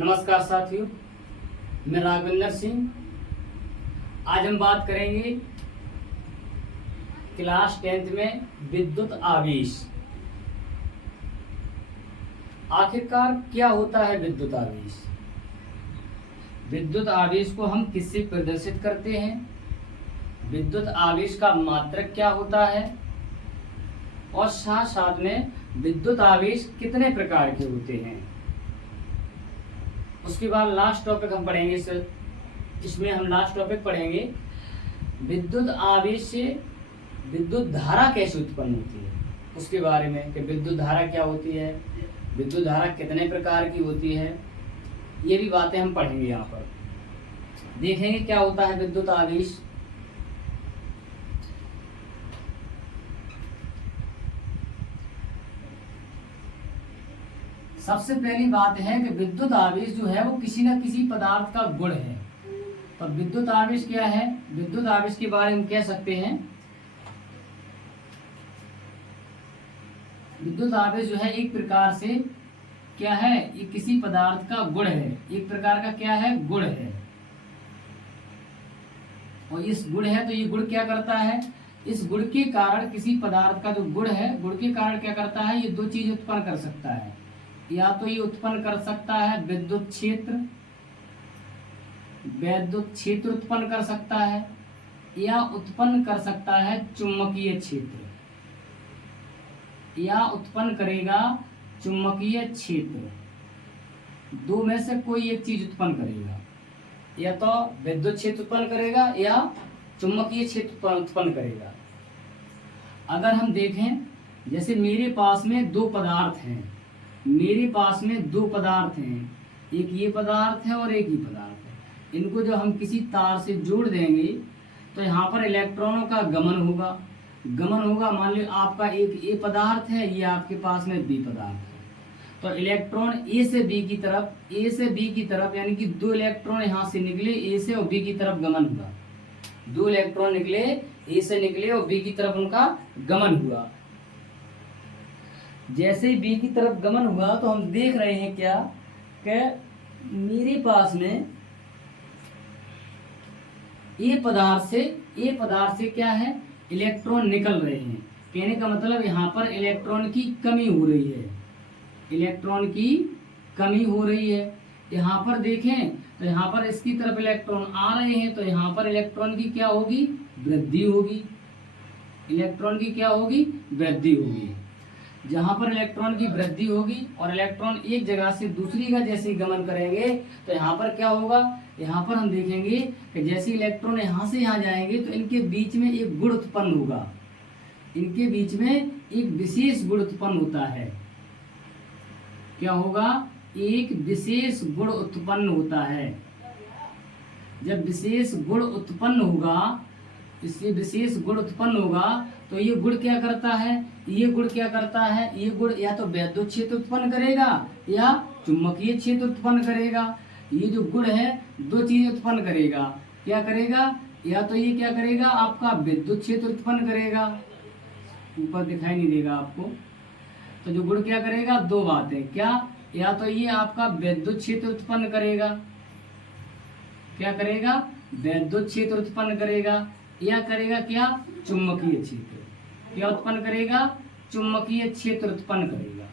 नमस्कार साथियों, मैं राघवेंद्र सिंह। आज हम बात करेंगे क्लास 10th में विद्युत आवेश। आखिरकार क्या होता है विद्युत आवेश? विद्युत आवेश को हम किससे प्रदर्शित करते हैं? विद्युत आवेश का मात्रक क्या होता है? और साथ साथ में विद्युत आवेश कितने प्रकार के होते हैं? उसके बाद लास्ट टॉपिक हम पढ़ेंगे इसमें हम लास्ट टॉपिक पढ़ेंगे विद्युत आवेश से विद्युत धारा कैसे उत्पन्न होती है, उसके बारे में कि विद्युत धारा क्या होती है, विद्युत धारा कितने प्रकार की होती है, ये भी बातें हम पढ़ेंगे। यहाँ पर देखेंगे क्या होता है विद्युत आवेश। सबसे पहली बात है कि विद्युत आवेश जो है वो किसी न किसी पदार्थ का गुण है। तो विद्युत आवेश क्या है? विद्युत आवेश के बारे में कह सकते हैं विद्युत आवेश जो है एक प्रकार से क्या है, ये किसी पदार्थ का गुण है। एक प्रकार का क्या है? गुण है। और इस गुण है तो ये गुण क्या करता है? इस गुण के कारण किसी पदार्थ का जो गुण है, गुण के कारण क्या करता है? ये दो चीज उत्पन्न कर सकता है। या तो ये उत्पन्न कर सकता है विद्युत क्षेत्र उत्पन्न कर सकता है, या उत्पन्न कर सकता है चुंबकीय क्षेत्र, या उत्पन्न करेगा चुंबकीय क्षेत्र। दो में से कोई एक चीज उत्पन्न करेगा, या तो विद्युत क्षेत्र उत्पन्न करेगा या चुंबकीय क्षेत्र उत्पन्न करेगा। अगर हम देखें, जैसे मेरे पास में दो पदार्थ हैं, एक ये पदार्थ है और एक ये पदार्थ है। इनको जो हम किसी तार से जोड़ देंगे तो यहाँ पर इलेक्ट्रॉनों का गमन होगा। मान लो आपका एक ए पदार्थ है, ये आपके पास में बी पदार्थ है। तो इलेक्ट्रॉन ए से बी की तरफ यानी कि दो इलेक्ट्रॉन यहाँ से निकले, ए से और बी की तरफ गमन हुआ। दो इलेक्ट्रॉन निकले, ए से निकले और बी की तरफ उनका गमन हुआ। जैसे ही बी की तरफ गमन हुआ तो हम देख रहे हैं क्या कि मेरे पास में ए पदार्थ से क्या है, इलेक्ट्रॉन निकल रहे हैं। कहने का मतलब यहाँ पर इलेक्ट्रॉन की कमी हो रही है। यहाँ पर देखें तो यहाँ पर इसकी तरफ इलेक्ट्रॉन आ रहे हैं, तो यहाँ पर इलेक्ट्रॉन की क्या होगी? वृद्धि होगी। जहां पर इलेक्ट्रॉन की वृद्धि होगी और इलेक्ट्रॉन एक जगह से दूसरी जगह जैसे गमन करेंगे तो यहाँ पर क्या होगा? यहाँ पर हम देखेंगे कि जैसे इलेक्ट्रॉन यहाँ से यहाँ जाएंगे तो इनके बीच में एक गुण उत्पन्न होगा। इनके बीच में एक विशेष गुण उत्पन्न होता है। क्या होगा? एक विशेष गुण उत्पन्न होता है। जब विशेष गुण उत्पन्न होगा तो ये गुण क्या करता है? ये गुण या तो विद्युत क्षेत्र उत्पन्न करेगा या चुंबकीय क्षेत्र उत्पन्न करेगा। ये जो गुण है दो चीजें उत्पन्न करेगा। क्या करेगा? या तो ये क्या करेगा, आपका विद्युत क्षेत्र उत्पन्न करेगा, ऊपर दिखाई नहीं देगा आपको। तो जो गुण क्या करेगा? दो बातें। क्या? या तो ये आपका विद्युत क्षेत्र उत्पन्न करेगा, क्या करेगा? विद्युत क्षेत्र उत्पन्न करेगा, या करेगा क्या? चुंबकीय क्षेत्र। क्या उत्पन्न करेगा? चुंबकीय क्षेत्र उत्पन्न करेगा।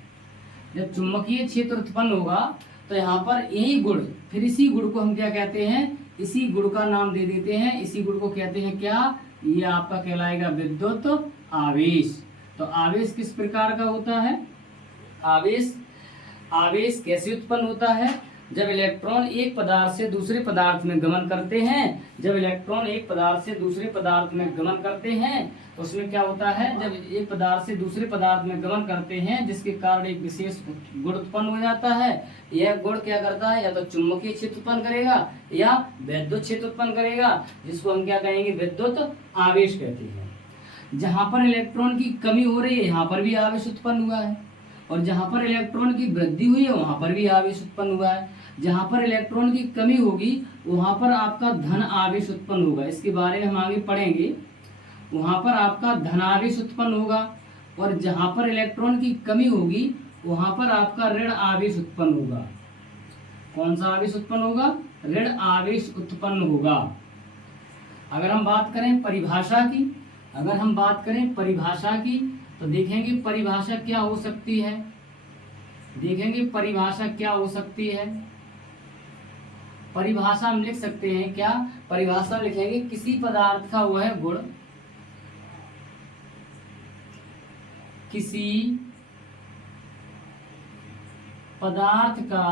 जब चुंबकीय क्षेत्र उत्पन्न होगा तो यहाँ पर यही गुण, फिर इसी गुण को हम क्या कहते हैं? इसी गुण का नाम दे देते हैं। इसी गुण को कहते हैं क्या? ये आपका कहलाएगा विद्युत आवेश। तो आवेश किस प्रकार का होता है? आवेश कैसे उत्पन्न होता है? जब इलेक्ट्रॉन एक पदार्थ से दूसरे पदार्थ में गमन करते हैं, तो उसमें क्या होता है? जब एक पदार्थ से दूसरे पदार्थ में गमन करते हैं जिसके कारण एक विशेष गुण उत्पन्न हो जाता है। यह गुण क्या करता है? या तो चुंबकीय क्षेत्र उत्पन्न करेगा या विद्युत क्षेत्र उत्पन्न करेगा, जिसको हम क्या कहेंगे? विद्युत आवेश कहते हैं। जहाँ पर इलेक्ट्रॉन की कमी हो रही है यहाँ पर भी आवेश उत्पन्न हुआ है, और जहाँ पर इलेक्ट्रॉन की वृद्धि हुई है वहाँ पर भी आवेश उत्पन्न हुआ है। जहाँ पर इलेक्ट्रॉन की कमी होगी वहाँ पर आपका धन आवेश उत्पन्न होगा। इसके बारे में हम आगे पढ़ेंगे। वहाँ पर आपका धन आवेश उत्पन्न होगा, और जहाँ पर इलेक्ट्रॉन की कमी होगी वहाँ पर आपका ऋण आवेश उत्पन्न होगा। कौन सा आवेश उत्पन्न होगा? ऋण आवेश उत्पन्न होगा। अगर हम बात करें परिभाषा की, तो देखेंगे परिभाषा क्या हो सकती है। परिभाषा हम लिख सकते हैं क्या? परिभाषा लिखेंगे किसी पदार्थ का वह गुण, किसी पदार्थ का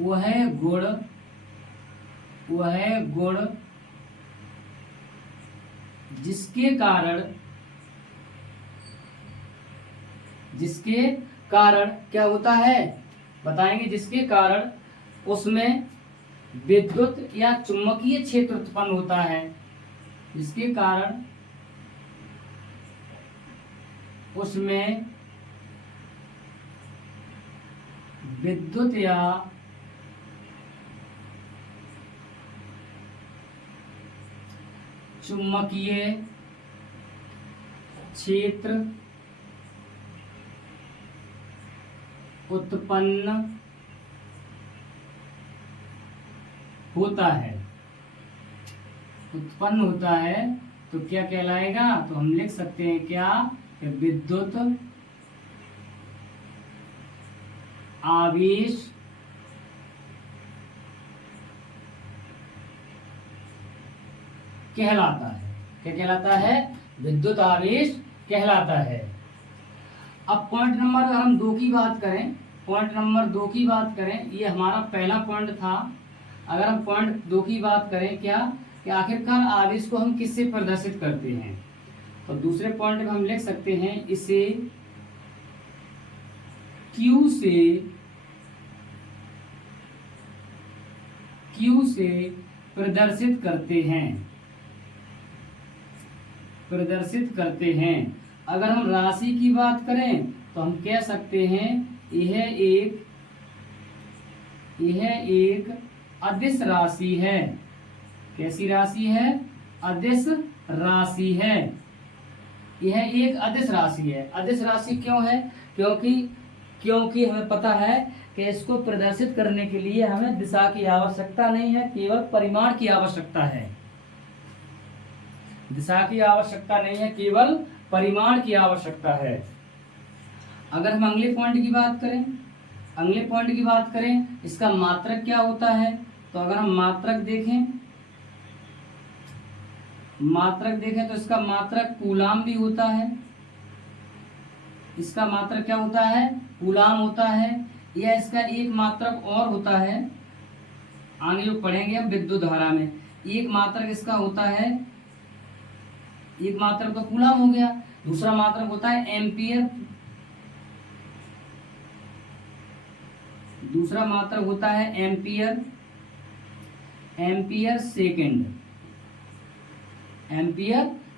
वह गुण जिसके कारण क्या होता है? बताएंगे। जिसके कारण उसमें विद्युत या चुंबकीय क्षेत्र उत्पन्न होता है। जिसके कारण उसमें विद्युत या चुंबकीय क्षेत्र उत्पन्न होता है। तो क्या कहलाएगा? तो हम लिख सकते हैं क्या? कि विद्युत आवेश कहलाता है। क्या कहलाता है? विद्युत आवेश कहलाता है। अब पॉइंट नंबर अगर हम 2 की बात करें, ये हमारा पहला पॉइंट था। अगर हम पॉइंट 2 की बात करें क्या, कि आखिरकार आवेश को हम किससे प्रदर्शित करते हैं, तो दूसरे पॉइंट में हम लिख सकते हैं इसे Q से प्रदर्शित करते हैं। अगर हम राशि की बात करें तो हम कह सकते हैं यह एक अदिश राशि है। कैसी राशि है? अदिश राशि है। यह एक अदिश राशि है। अदिश राशि क्यों है? क्योंकि हमें पता है कि इसको प्रदर्शित करने के लिए हमें दिशा की आवश्यकता नहीं है, केवल परिमाण की आवश्यकता है। दिशा की आवश्यकता नहीं है, केवल परिमाण की आवश्यकता है। अगर हम अगले पॉइंट की बात करें, इसका मात्रक क्या होता है, तो अगर हम मात्रक देखें तो इसका मात्रक कूलाम भी होता है। इसका मात्रक क्या होता है? कूलाम होता है। या इसका एक मात्रक और होता है, आगे जो पढ़ेंगे हम विद्युत धारा में। एक मात्रक इसका होता है, एक मात्रक तो कूलाम हो गया, दूसरा मात्रक होता है एम्पियर। दूसरा मात्रक होता है एम्पियर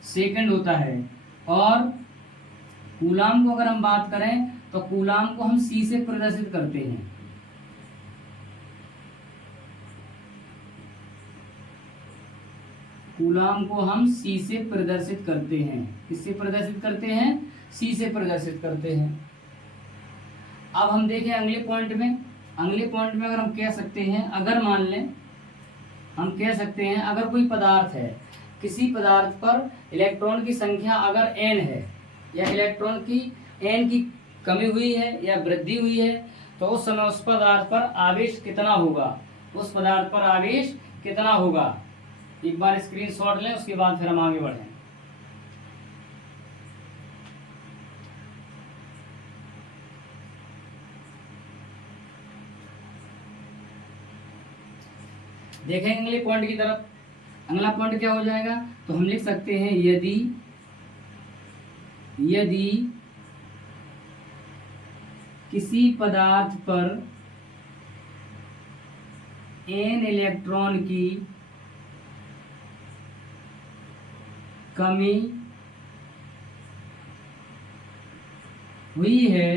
सेकंड होता है। और कूलाम को अगर हम बात करें तो कूलाम को हम C से प्रदर्शित करते हैं। कूलाम को हम C से प्रदर्शित करते हैं। किससे प्रदर्शित करते हैं? C से प्रदर्शित करते हैं। अब हम देखें अगले पॉइंट में अगर हम कह सकते हैं, अगर मान लें हम कह सकते हैं अगर कोई पदार्थ है, किसी पदार्थ पर इलेक्ट्रॉन की संख्या अगर n है, या इलेक्ट्रॉन की n की कमी हुई है या वृद्धि हुई है, तो उस समय उस पदार्थ पर आवेश कितना होगा। एक बार स्क्रीनशॉट लें, उसके बाद फिर हम आगे बढ़ें। देखें अगले पॉइंट की तरफ। अगला पॉइंट क्या हो जाएगा, तो हम लिख सकते हैं यदि किसी पदार्थ पर n इलेक्ट्रॉन की कमी हुई है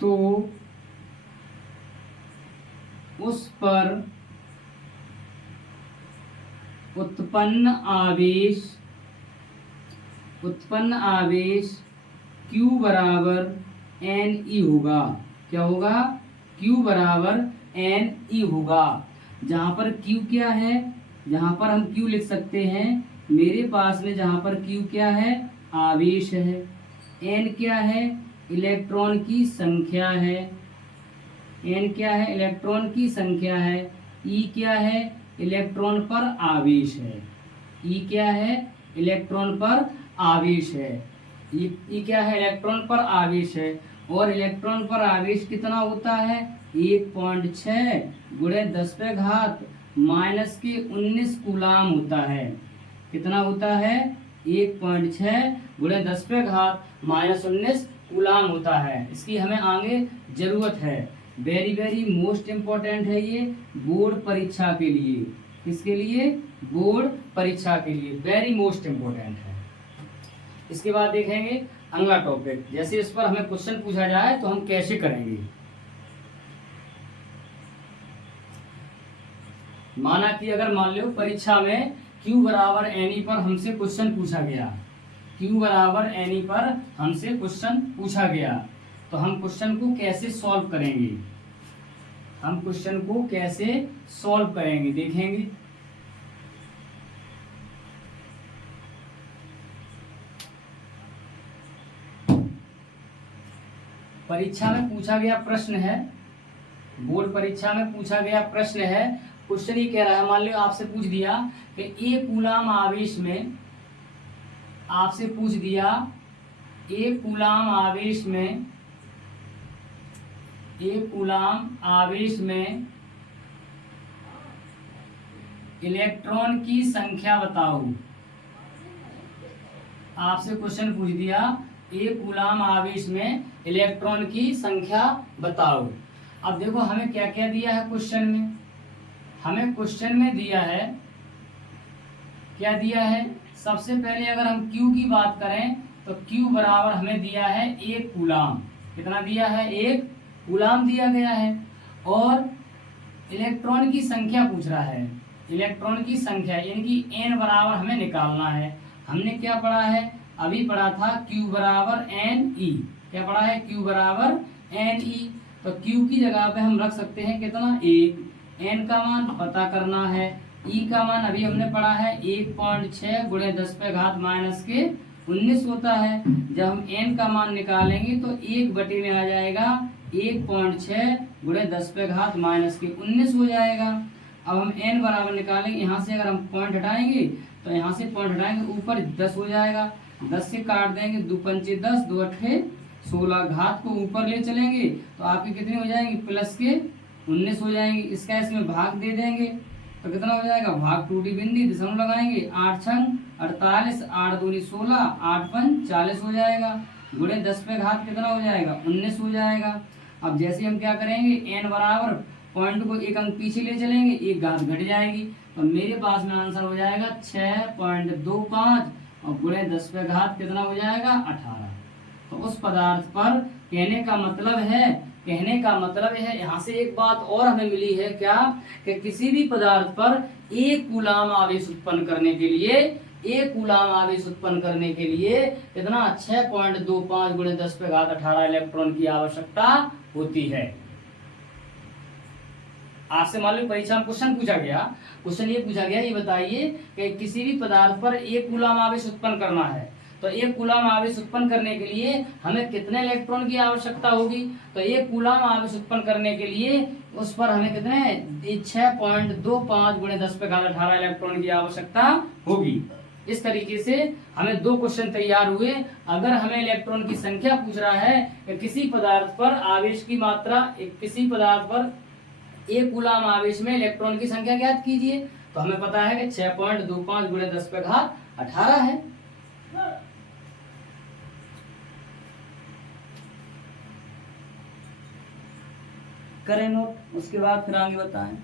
तो उस पर उत्पन्न आवेश Q बराबर NE होगा। क्या होगा, Q बराबर NE होगा। जहां पर Q क्या है, जहां पर हम Q लिख सकते हैं, मेरे पास में जहां पर Q क्या है, आवेश है। N क्या है, इलेक्ट्रॉन की संख्या है। N क्या है, इलेक्ट्रॉन की संख्या है। E क्या है, इलेक्ट्रॉन पर आवेश है। E क्या है, इलेक्ट्रॉन पर आवेश है। E क्या है, इलेक्ट्रॉन पर आवेश है। और इलेक्ट्रॉन पर आवेश कितना होता है, 1.6 गुणे 10 पे घात माइनस के 19 कूलाम होता है। कितना होता है, 1.6 गुणे 10 पे घात माइनस 19 कूलाम होता है। इसकी हमें आगे जरूरत है। वेरी वेरी मोस्ट इम्पोर्टेंट है ये बोर्ड परीक्षा के लिए। किसके लिए, बोर्ड परीक्षा के लिए वेरी मोस्ट इम्पोर्टेंट है। इसके बाद देखेंगे अगला टॉपिक, जैसे इस पर हमें क्वेश्चन पूछा जाए तो हम कैसे करेंगे। माना कि अगर मान लो परीक्षा में Q बराबर NE पर हमसे क्वेश्चन पूछा गया, Q बराबर NE पर हमसे क्वेश्चन पूछा गया, तो हम क्वेश्चन को कैसे सॉल्व करेंगे, हम क्वेश्चन को कैसे सॉल्व करेंगे देखेंगे। परीक्षा में पूछा गया प्रश्न है, बोर्ड परीक्षा में पूछा गया प्रश्न है। क्वेश्चन ये कह रहा है, मान लो आपसे पूछ दिया कि 1 कूलाम आवेश में, आपसे पूछ दिया 1 कूलाम आवेश में, 1 कूलाम आवेश में इलेक्ट्रॉन की संख्या बताओ। आपसे क्वेश्चन पूछ दिया 1 कूलाम आवेश में इलेक्ट्रॉन की संख्या बताओ। अब देखो हमें क्या क्या दिया है क्वेश्चन में, हमें क्वेश्चन में दिया है, क्या दिया है, सबसे पहले अगर हम Q की बात करें तो Q बराबर हमें दिया है 1 कूलाम। कितना दिया है, 1 कूलाम दिया गया है। और इलेक्ट्रॉन की संख्या पूछ रहा है, इलेक्ट्रॉन की संख्या यानी कि N बराबर हमें निकालना है। हमने क्या पढ़ा है, अभी पढ़ा था Q बराबर NE। क्या पढ़ा है, Q बराबर NE। तो Q की जगह पे हम रख सकते हैं कितना, 1। N का मान पता करना है, E का मान अभी हमने पढ़ा है 1.6 गुणे 10 पे घात माइनस के 19 होता है। जब हम N का मान निकालेंगे तो 1 बटे में आ जाएगा 1.6 गुणे 10 पे घात माइनस के 19 हो जाएगा। अब हम N बराबर निकालेंगे, यहाँ से अगर हम पॉइंट हटाएंगे तो यहाँ से पॉइंट हटाएंगे ऊपर 10 हो जाएगा, 10 से काट देंगे, 2 पंचे 10, 2 अट्ठे 16, घात को ऊपर ले चलेंगे तो आपकी कितनी हो जाएंगी, प्लस के 19 हो जाएंगे। इसका इसमें भाग दे देंगे तो कितना हो जाएगा, भाग टूटी बिंदी दशमलव लगाएंगे, 8 छंग 48, 8 दूनी 16, 8 पंच 40 हो जाएगा, गुणे 10 पे घात कितना हो जाएगा, 19 हो जाएगा। अब जैसे हम क्या करेंगे, n बराबर पॉइंट को 1 अंक पीछे ले चलेंगे, 1 घात घट जाएगी, तो मेरे पास में आंसर हो जाएगा 6.25 और गुणे 10 पे घात कितना हो जाएगा, 18। तो उस पदार्थ पर कहने का मतलब है, कहने का मतलब है, यहाँ से एक बात और हमें मिली है क्या, कि किसी भी पदार्थ पर 1 कूलाम आवेश उत्पन्न करने के लिए, 1 कूलाम आवेश उत्पन्न करने के लिए कितना, 6.25 गुणे 10 पे घात 18 इलेक्ट्रॉन की आवश्यकता होती है। आपसे मान लो परीक्षा में क्वेश्चन पूछा गया, क्वेश्चन ये पूछा गया, ये बताइए कि किसी भी पदार्थ पर 1 कूलाम आवेश उत्पन्न करना है, तो 1 कूलाम आवेश उत्पन्न करने के लिए हमें कितने इलेक्ट्रॉन की आवश्यकता होगी। तो 1 कूलाम आवेश उत्पन्न करने के लिए उस पर हमें कितने, 6.25 गुणे 10 पे घात 18 इलेक्ट्रॉन की आवश्यकता होगी। इस तरीके से हमें 2 क्वेश्चन तैयार हुए। अगर हमें इलेक्ट्रॉन की संख्या पूछ रहा है कि किसी पदार्थ पर आवेश की मात्रा, किसी पदार्थ पर 1 कूलाम आवेश में इलेक्ट्रॉन की संख्या ज्ञात कीजिए, तो हमें पता है कि 6.25 गुणे 10 पे घात 18 है। करें नोट, उसके बाद फिर आगे बताएं।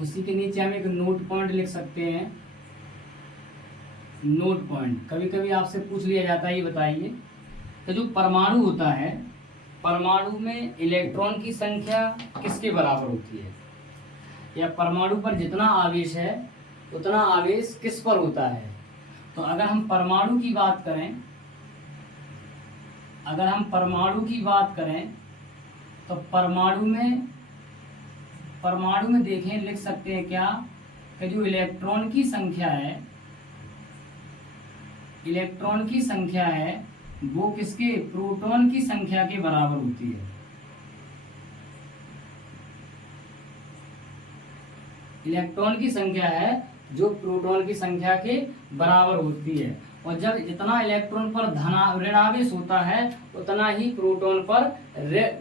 उसी के नीचे हम एक नोट पॉइंट लिख सकते हैं। नोट पॉइंट कभी कभी आपसे पूछ लिया जाता है, ये बताइए तो जो परमाणु होता है, परमाणु में इलेक्ट्रॉन की संख्या किसके बराबर होती है, या परमाणु पर जितना आवेश है उतना आवेश किस पर होता है। तो अगर हम परमाणु की बात करें, अगर हम परमाणु की बात करें तो परमाणु में देखें, लिख सकते हैं क्या कि जो इलेक्ट्रॉन की संख्या है, इलेक्ट्रॉन की संख्या है वो किसके, प्रोटॉन की संख्या के बराबर होती है। इलेक्ट्रॉन की संख्या है जो प्रोटॉन की संख्या के बराबर होती है। और जब जितना इलेक्ट्रॉन पर ऋण आवेश होता है उतना ही प्रोटॉन पर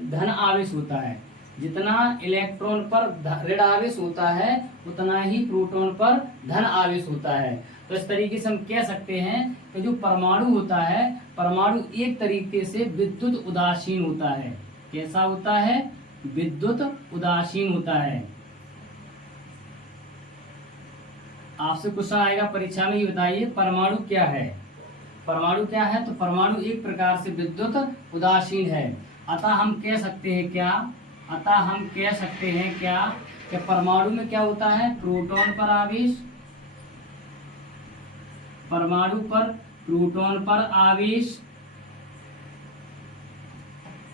धन आवेश होता है। जितना इलेक्ट्रॉन पर ऋण आवेश होता है उतना ही प्रोटॉन पर धन आवेश होता है। तो इस तरीके से हम कह सकते हैं कि जो परमाणु होता है, परमाणु एक तरीके से विद्युत उदासीन होता है। कैसा होता है, विद्युत उदासीन होता है। आपसे क्वेश्चन आएगा परीक्षा में, ये बताइए परमाणु क्या है। परमाणु क्या है, तो परमाणु एक प्रकार से विद्युत उदासीन है। अतः हम कह सकते हैं क्या, अतः हम कह सकते हैं क्या कि परमाणु में क्या होता है, प्रोटॉन पर आवेश, परमाणु पर प्रोटॉन पर आवेश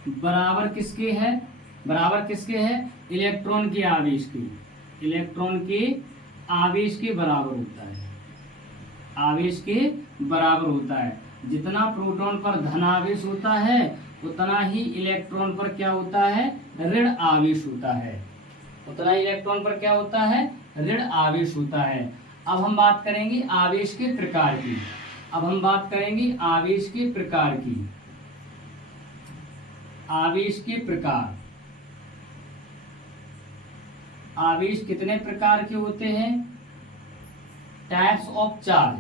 बराबर किसके है, बराबर किसके है, इलेक्ट्रॉन के आवेश की, इलेक्ट्रॉन के आवेश के बराबर होता है, आवेश के बराबर होता है। जितना प्रोटॉन पर धन आवेश होता है उतना ही इलेक्ट्रॉन पर क्या होता है, ऋण आवेश होता है, उतना ही इलेक्ट्रॉन पर क्या होता है, ऋण आवेश होता है। अब हम बात करेंगे आवेश के प्रकार की, अब हम बात करेंगे आवेश के प्रकार की। आवेश के प्रकार, आवेश कितने प्रकार के होते हैं, types of charge,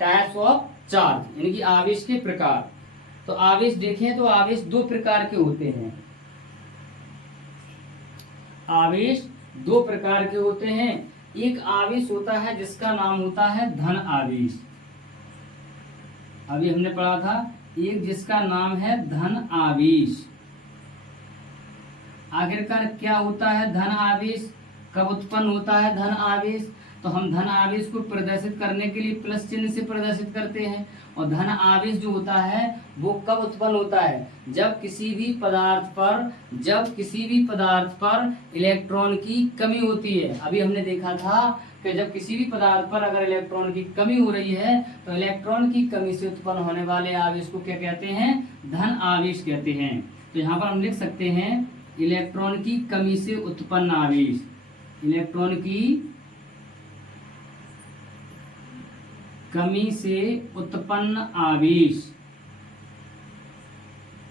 types of charge यानी कि आवेश के प्रकार। तो आवेश देखें तो आवेश दो प्रकार के होते हैं, आवेश दो प्रकार के होते हैं। एक आवेश होता है जिसका नाम होता है धन आवेश, अभी हमने पढ़ा था, एक जिसका नाम है धन आवेश। आखिरकार क्या होता है धन आवेश, कब उत्पन्न होता है धन आवेश, तो हम धन आवेश को प्रदर्शित करने के लिए प्लस चिन्ह से प्रदर्शित करते हैं। और धन आवेश जो होता है वो कब उत्पन्न होता है, जब किसी भी पदार्थ पर, जब किसी भी पदार्थ पर इलेक्ट्रॉन की कमी होती है। अभी हमने देखा था कि जब किसी भी पदार्थ पर अगर इलेक्ट्रॉन की कमी हो रही है तो इलेक्ट्रॉन की कमी से उत्पन्न होने वाले आवेश को क्या कहते हैं, धन आवेश कहते हैं। तो यहाँ पर हम लिख सकते हैं इलेक्ट्रॉन की कमी से उत्पन्न आवेश, इलेक्ट्रॉन की कमी से उत्पन्न आवेश,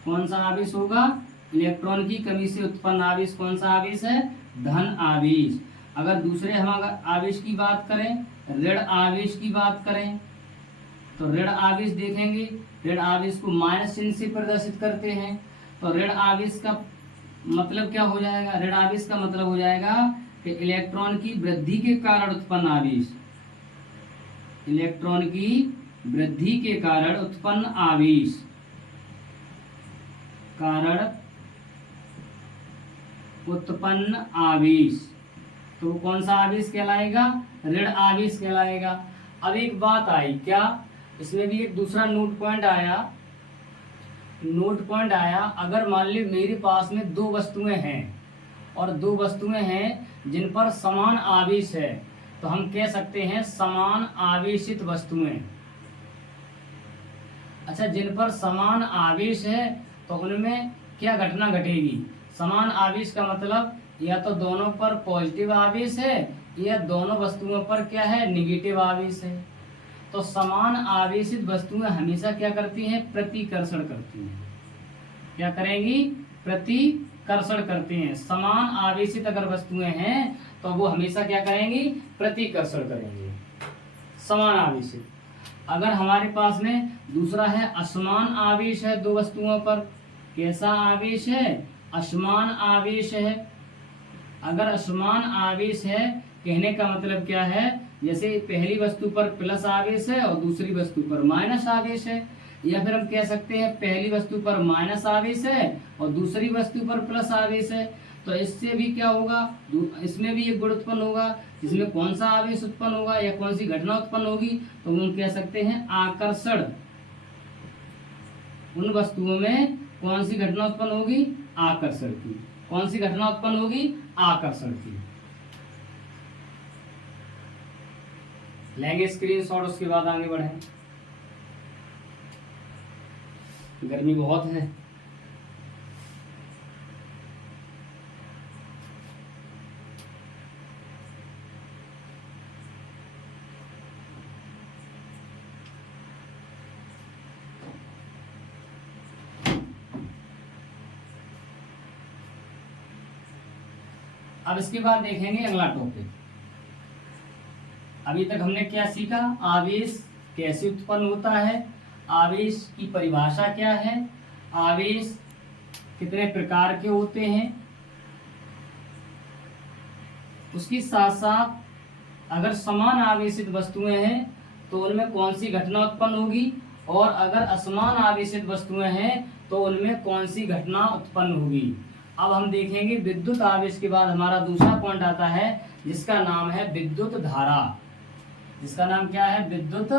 कौन सा आवेश होगा, इलेक्ट्रॉन की कमी से उत्पन्न आवेश कौन सा आवेश है, धन आवेश। अगर दूसरे हम अगर आवेश की बात करें, ऋण आवेश की बात करें, तो ऋण आवेश देखेंगे, ऋण आवेश को माइनस चिन्ह से प्रदर्शित करते हैं। तो ऋण आवेश का मतलब क्या हो जाएगा, ऋण आवेश का मतलब हो जाएगा कि इलेक्ट्रॉन की वृद्धि के कारण उत्पन्न आवेश, इलेक्ट्रॉन की वृद्धि के कारण उत्पन्न आवेश, कारण उत्पन्न आवेश, तो कौन सा आवेश कहलाएगा, ऋण आवेश कहलाएगा। अब एक बात आई क्या, इसमें भी एक दूसरा नोट पॉइंट आया, नोट पॉइंट आया, अगर मान ली मेरे पास में दो वस्तुएं हैं और दो वस्तुएं हैं जिन पर समान आवेश है, तो हम कह सकते हैं समान आवेशित वस्तुएं। अच्छा, जिन पर समान आवेश है तो उनमें क्या घटना घटेगी, समान आवेश का मतलब या तो दोनों पर पॉजिटिव आवेश है या दोनों वस्तुओं पर क्या है, निगेटिव आवेश है। तो समान आवेशित वस्तुएं हमेशा क्या करती हैं, प्रतिकर्षण करती हैं। क्या करेंगी, प्रतिकर्षण करती हैं। समान आवेशित अगर वस्तुएं हैं तो वो हमेशा क्या करेंगी, प्रतिकर्षण करेंगे, समान आवेशित। अगर हमारे पास में दूसरा है असमान आवेश है दो वस्तुओं पर, कैसा आवेश है, असमान आवेश है, अगर असमान आवेश है, कहने का मतलब क्या है, जैसे पहली वस्तु पर प्लस आवेश है और दूसरी वस्तु पर माइनस आवेश है, या फिर हम कह सकते हैं पहली वस्तु पर माइनस आवेश है और दूसरी वस्तु पर प्लस आवेश है, तो इससे भी क्या होगा, इसमें भी एक गुण उत्पन्न होगा। इसमें कौन सा आवेश उत्पन्न होगा या कौन सी घटना उत्पन्न होगी, तो हम कह सकते हैं आकर्षण। उन वस्तुओं में कौन सी घटना उत्पन्न होगी, आकर्षण की। कौन सी घटना उत्पन्न होगी, आकर्षण की। लेंगे स्क्रीनशॉट, उसके बाद आगे बढ़ें। गर्मी बहुत है। अब इसके बाद देखेंगे अगला टॉपिक। अभी तक हमने क्या सीखा, आवेश कैसे उत्पन्न होता है, आवेश की परिभाषा क्या है, आवेश कितने प्रकार के होते हैं, उसके साथ साथ अगर समान आवेशित वस्तुएं हैं तो उनमें कौन सी घटना उत्पन्न होगी, और अगर असमान आवेशित वस्तुएं हैं तो उनमें कौन सी घटना उत्पन्न होगी। अब हम देखेंगे विद्युत आवेश के बाद हमारा दूसरा पॉइंट आता है जिसका नाम है विद्युत धारा। जिसका नाम क्या है, विद्युत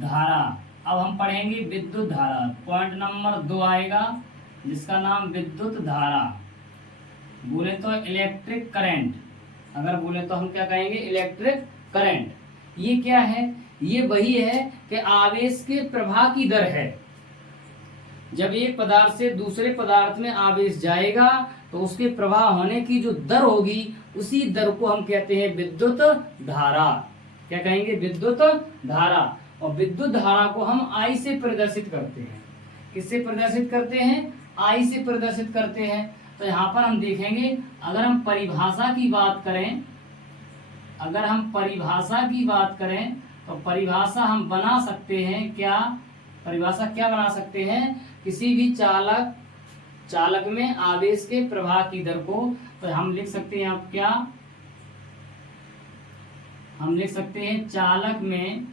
धारा। अब हम पढ़ेंगे विद्युत धारा। पॉइंट नंबर 2 आएगा जिसका नाम विद्युत धारा। बोले तो इलेक्ट्रिक करंट, अगर बोले तो हम क्या कहेंगे, इलेक्ट्रिक करंट। ये क्या है, ये वही है कि आवेश के प्रवाह की दर है। जब एक पदार्थ से दूसरे पदार्थ में आवेश जाएगा तो उसके प्रवाह होने की जो दर होगी उसी दर को हम कहते हैं विद्युत धारा। क्या कहेंगे, विद्युत धारा। और विद्युत धारा को हम आई से प्रदर्शित करते हैं। किससे प्रदर्शित करते हैं, आई से प्रदर्शित करते हैं। तो यहाँ पर हम देखेंगे, अगर हम परिभाषा की बात करें, अगर हम परिभाषा की बात करें तो परिभाषा हम बना सकते हैं क्या, परिभाषा क्या बना सकते हैं, किसी भी चालक में आवेश के प्रवाह की दर को। तो हम लिख सकते हैं, आप क्या, हम लिख सकते हैं चालक में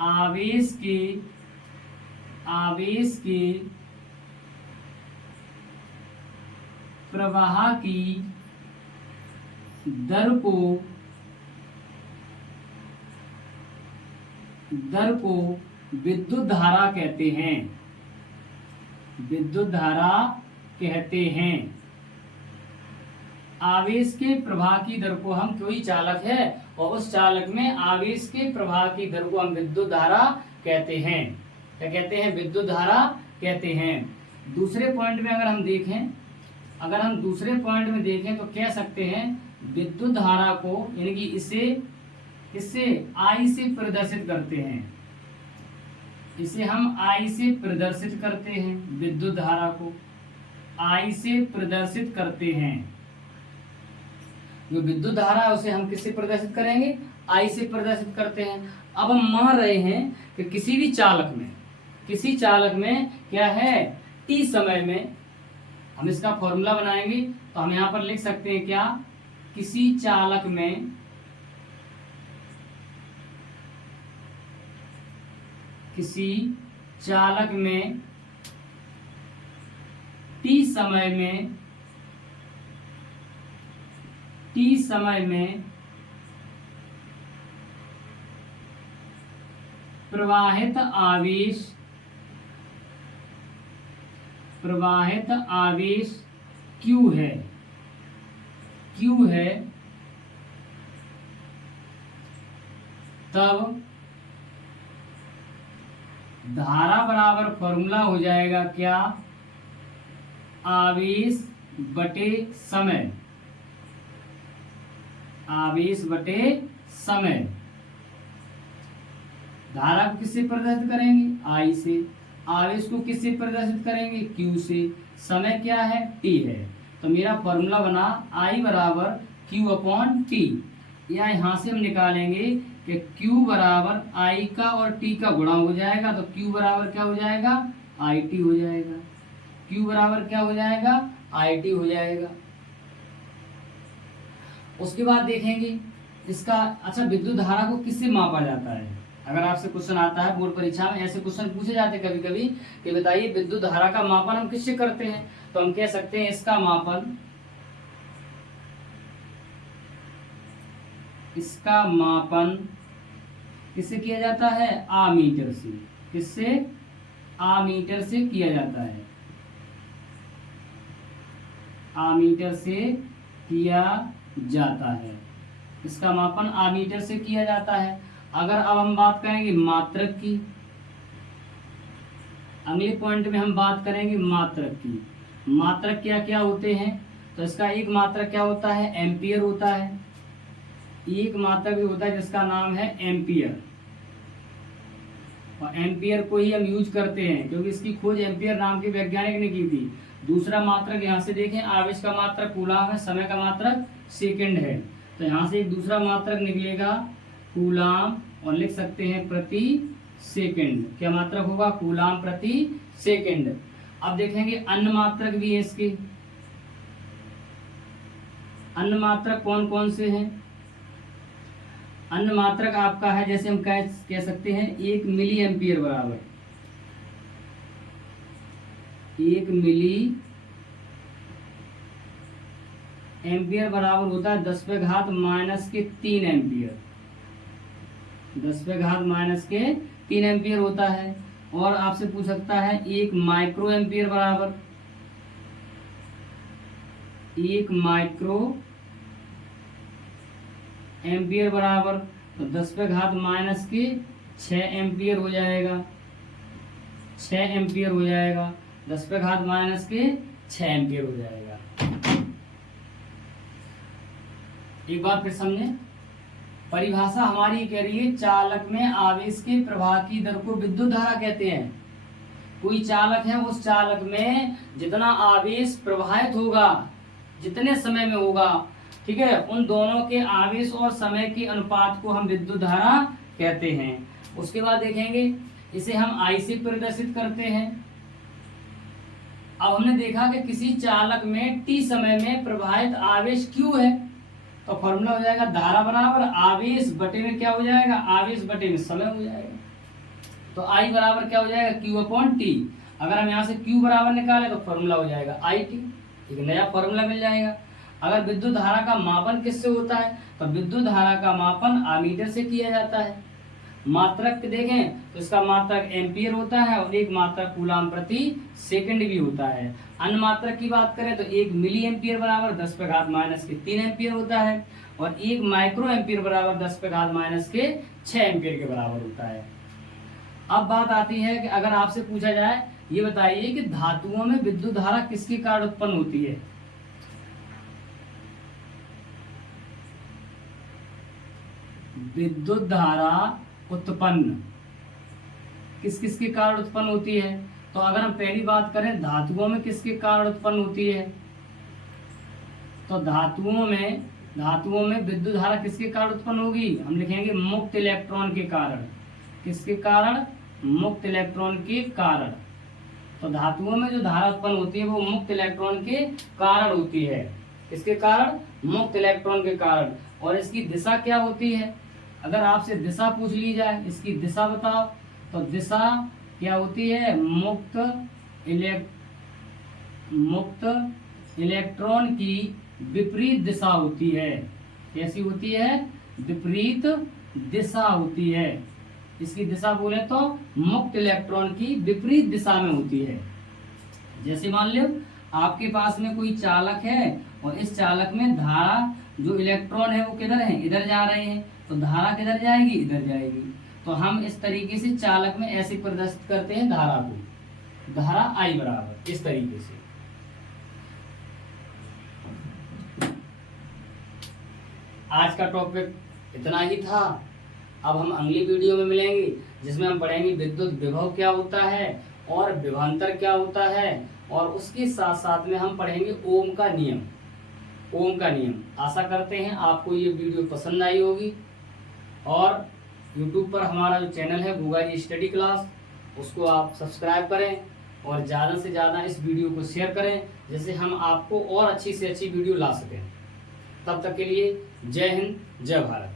आवेश की प्रवाह की दर को विद्युत धारा कहते हैं। विद्युत धारा कहते हैं। आवेश के प्रवाह की दर को हम, कोई चालक है और उस चालक में आवेश के प्रवाह की दर को हम विद्युत धारा कहते हैं। क्या कहते हैं, विद्युत धारा कहते हैं। दूसरे पॉइंट में अगर हम देखें, तो कह सकते हैं विद्युत धारा को, यानी कि इससे आई से प्रदर्शित करते हैं। इसे हम आई से प्रदर्शित करते हैं, विद्युत धारा को आई से प्रदर्शित करते हैं। जो विद्युत धारा है उसे हम किससे प्रदर्शित करेंगे, आई से प्रदर्शित करते हैं। अब हम मान रहे हैं कि किसी चालक में क्या है, टी समय में, हम इसका फॉर्मूला बनाएंगे तो हम यहाँ पर लिख सकते हैं क्या, किसी चालक में टी समय में प्रवाहित आवेश Q है, तब धारा बराबर फॉर्मूला हो जाएगा क्या, आवेश बटे समय। धारा को किससे प्रदर्शित करेंगे, आई से। आवेश को किससे प्रदर्शित करेंगे, Q से। समय क्या है, T है। तो मेरा फॉर्मूला बना I बराबर Q अपॉन T। या यहाँ से हम निकालेंगे कि Q बराबर I का और T का गुणा हो जाएगा। तो Q बराबर क्या हो जाएगा, IT हो जाएगा। Q बराबर क्या हो जाएगा, IT हो जाएगा। उसके बाद देखेंगे इसका, अच्छा विद्युत धारा को किससे मापा जाता है। अगर आपसे क्वेश्चन आता है बोर्ड परीक्षा में, ऐसे क्वेश्चन पूछे जाते हैं कभी कभी कि बताइए विद्युत धारा का मापन हम किससे करते हैं, तो हम कह सकते हैं इसका मापन किससे किया जाता है, आमीटर से। किससे, आमीटर से किया जाता है, आमीटर से किया जाता है। इसका मापन आमीटर से किया जाता है। अगर अब हम बात करेंगे मात्रक की, अगले पॉइंट में हम बात करेंगे मात्रक की। मात्रक क्या क्या होते हैं, तो इसका एक मात्रक क्या होता है, एम्पियर होता है। एक मात्रक भी होता है जिसका नाम है एम्पियर, और एम्पियर को ही हम यूज करते हैं क्योंकि इसकी खोज एम्पियर नाम के वैज्ञानिक ने की थी। दूसरा मात्रक यहाँ से देखें, आवेश का मात्रक कूलाम है, समय का मात्रक सेकंड है, तो यहाँ से एक दूसरा मात्रक निकलेगा कूलाम, और लिख सकते हैं प्रति सेकंड। क्या मात्रक होगा, कूलाम प्रति सेकंड। अब देखेंगे अन्य मात्रक भी है इसके। अन्य मात्रक कौन कौन से हैं, अन्य मात्रक आपका है, जैसे हम कह सकते हैं 1 मिली एम्पियर बराबर, 1 मिली एम्पियर बराबर होता है 10⁻³ एम्पियर, 10⁻³ एम्पियर होता है। और आपसे पूछ सकता है 1 माइक्रो एम्पियर बराबर, 1 माइक्रो एम्पियर बराबर, तो 10⁻⁶ एम्पियर हो जाएगा, 6 एम्पियर हो जाएगा, 10⁻⁶ एम्पियर हो जाएगा। एक बात फिर समझे, परिभाषा हमारी कह रही है चालक में आवेश के प्रवाह की दर को विद्युत धारा कहते हैं। कोई चालक है, उस चालक में जितना आवेश प्रवाहित होगा, जितने समय में होगा, ठीक है, उन दोनों के आवेश और समय के अनुपात को हम विद्युत धारा कहते हैं। उसके बाद देखेंगे इसे हम I से प्रदर्शित करते हैं। अब हमने देखा कि किसी चालक में t समय में प्रवाहित आवेश Q है, तो फॉर्मूला हो जाएगा धारा बराबर आवेश बटे में क्या हो जाएगा, आवेश बटे में समय हो जाएगा। तो I बराबर क्या हो जाएगा, Q/T। अगर हम यहाँ से Q बराबर निकालें तो फॉर्मूला हो जाएगा IT, एक नया फॉर्मूला मिल जाएगा। अगर विद्युत धारा का मापन किससे होता है, तो विद्युत धारा का मापन आमीटर से किया जाता है। मात्रक देखें तो इसका मात्रक एम्पियर होता है और एक मात्रक कूलाम प्रति सेकंड भी होता है। अन्य मात्रक की बात करें तो 1 मिली एम्पियर बराबर 10⁻³ एम्पियर होता है, और 1 माइक्रो एम्पियर बराबर 10⁻⁶ एम्पियर के बराबर होता है। अब बात आती है कि अगर आपसे पूछा जाए, ये बताइए कि धातुओं में विद्युत धारा किसके कारण उत्पन्न होती है। विद्युत धारा उत्पन्न किस किस के कारण उत्पन्न होती है, तो अगर हम पहली बात करें धातुओं में किसके कारण उत्पन्न होती है, तो धातुओं में विद्युत धारा किसके कारण उत्पन्न होगी, हम लिखेंगे मुक्त इलेक्ट्रॉन के कारण। किसके कारण, मुक्त इलेक्ट्रॉन के कारण। तो धातुओं में जो धारा उत्पन्न होती है वो मुक्त इलेक्ट्रॉन के कारण होती है। किसके कारण, मुक्त इलेक्ट्रॉन के कारण। और इसकी दिशा क्या होती है, अगर आपसे दिशा पूछ ली जाए, इसकी दिशा बताओ, तो दिशा क्या होती है, मुक्त इलेक्ट्रॉन की विपरीत दिशा होती है। कैसी होती है, विपरीत दिशा होती है। इसकी दिशा बोले तो मुक्त इलेक्ट्रॉन की विपरीत दिशा में होती है। जैसे मान लो आपके पास में कोई चालक है और इस चालक में धारा, जो इलेक्ट्रॉन है वो किधर है, इधर जा रहे हैं, तो धारा किधर जाएगी, इधर जाएगी। तो हम इस तरीके से चालक में ऐसे प्रदर्शित करते हैं धारा को, धारा I बराबर इस तरीके से। आज का टॉपिक इतना ही था। अब हम अगली वीडियो में मिलेंगे जिसमें हम पढ़ेंगे विद्युत विभव क्या होता है और विभवांतर क्या होता है, और उसके साथ साथ में हम पढ़ेंगे ओम का नियम। ओम का नियम। आशा करते हैं आपको ये वीडियो पसंद आई होगी, और YouTube पर हमारा जो चैनल है गूगा जी स्टडी क्लास, उसको आप सब्सक्राइब करें और ज़्यादा से ज़्यादा इस वीडियो को शेयर करें, जिससे हम आपको और अच्छी से अच्छी वीडियो ला सकें। तब तक के लिए जय हिंद, जय भारत।